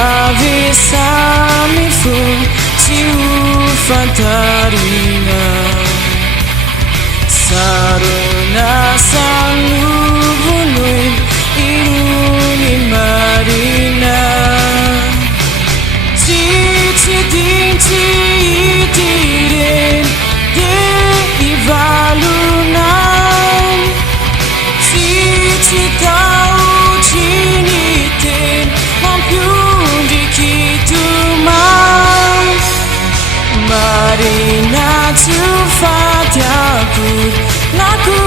Avisa-me se o fantaringa Saruna sanubunui iruni marina Titi dinti itiren de ivaluna Titi tau chiniten mampiundi kituma Marina tufatiaku naku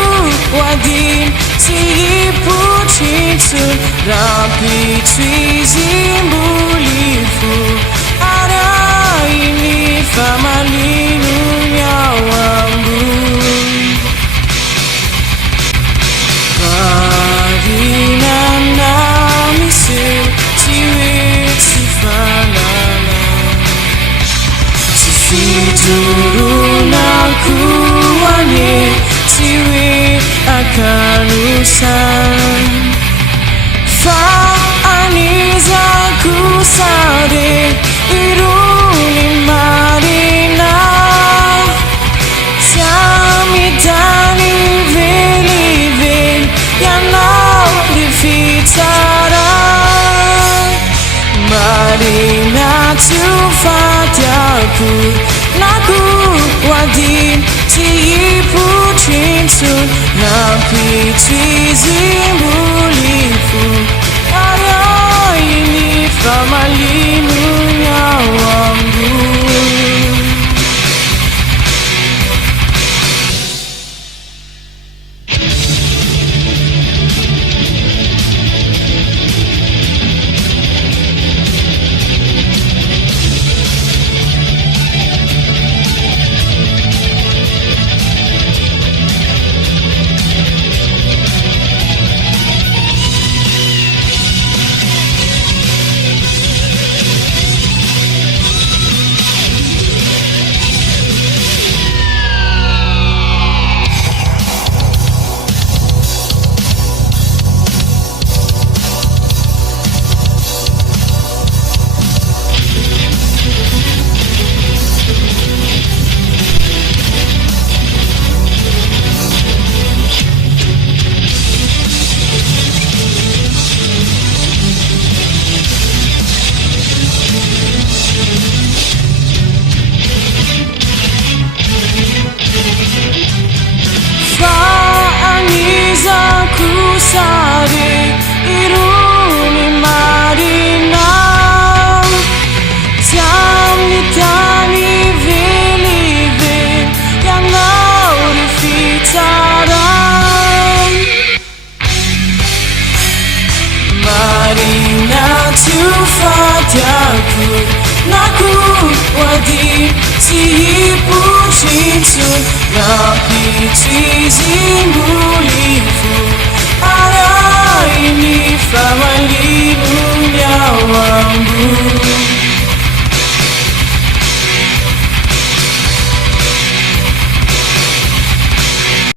wadin sipuchinsu rapi twizimbulifu ara ini famalinu nyawangu Marina namisu tiwitifanana Situruna kuwane tiwi akarusan Fa'aniza kusade iruni marina Siamitani veliven yanau rifitara Marina tufatiaku naku wadin tipuchinsun napi twizimbulifu ara ini famalinu nyawangu Kusade iruni marina Siamitani velive yanau rifitara Marina tufatiaku naku wadin tipuchinsun napi twizimbulifu ara ini famalinu nyawangu